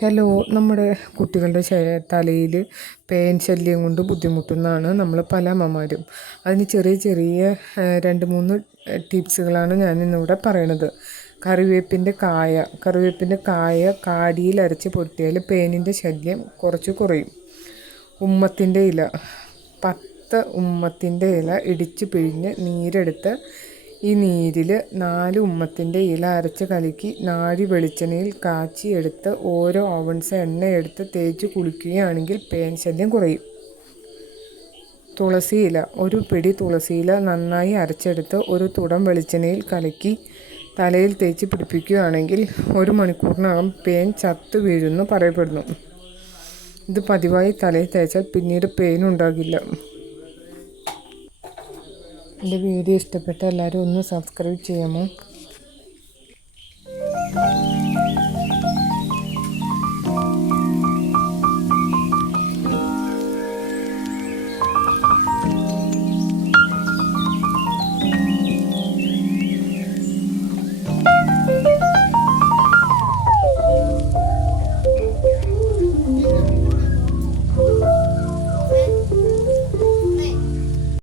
Hello നമ്മുടെ കുട്ടികളുടെ തലയിൽ പേൻ ശല്യം കൊണ്ട് ബുദ്ധിമുട്ടുന്നതാണ് നമ്മൾ പല അമ്മമാരും. അതിന് ചെറിയ ചെറിയ രണ്ട് മൂന്ന് ടിപ്സുകളാണ് ഞാൻ ഇന്നിവിടെ പറയണത്. കറിവേപ്പിന്റെ കായ കറിവേപ്പിന്റെ കായ കാടിയിൽ അരച്ച് പൊട്ടിയാൽ പേനിന്റെ ശല്യം കുറച്ച് കുറയും. ഉമ്മത്തിന്റെ ഇല പത്ത് ഉമ്മത്തിന്റെ ഇല ഇടിച്ച് പിഴിഞ്ഞ് നീരെടുത്ത് ഈ നീരിൽ നാല് ഉമ്മത്തിന്റെ ഇല അരച്ച് കലക്കി നാഴി വെളിച്ചെണ്ണയിൽ കാച്ചി എടുത്ത് ഓരോ ഓവൻസ് എണ്ണയെടുത്ത് തേച്ച് കുളിക്കുകയാണെങ്കിൽ പേൻ ശല്യം കുറയും. തുളസി ഇല. ഒരു പിടി തുളസി ഇല നന്നായി അരച്ചെടുത്ത് ഒരു തുടം വെളിച്ചെണ്ണയിൽ കലക്കി തലയിൽ തേച്ച് പിടിപ്പിക്കുകയാണെങ്കിൽ ഒരു മണിക്കൂറിനകം പേൻ ചത്തു വീഴുന്നു പറയപ്പെടുന്നു. ഇത് പതിവായി തലയിൽ തേച്ചാൽ പിന്നീട് പെയിൻ ഉണ്ടാകില്ല. എന്റെ വീഡിയോ ഇഷ്ടപ്പെട്ട എല്ലാവരും ഒന്ന് സബ്സ്ക്രൈബ് ചെയ്യാമോ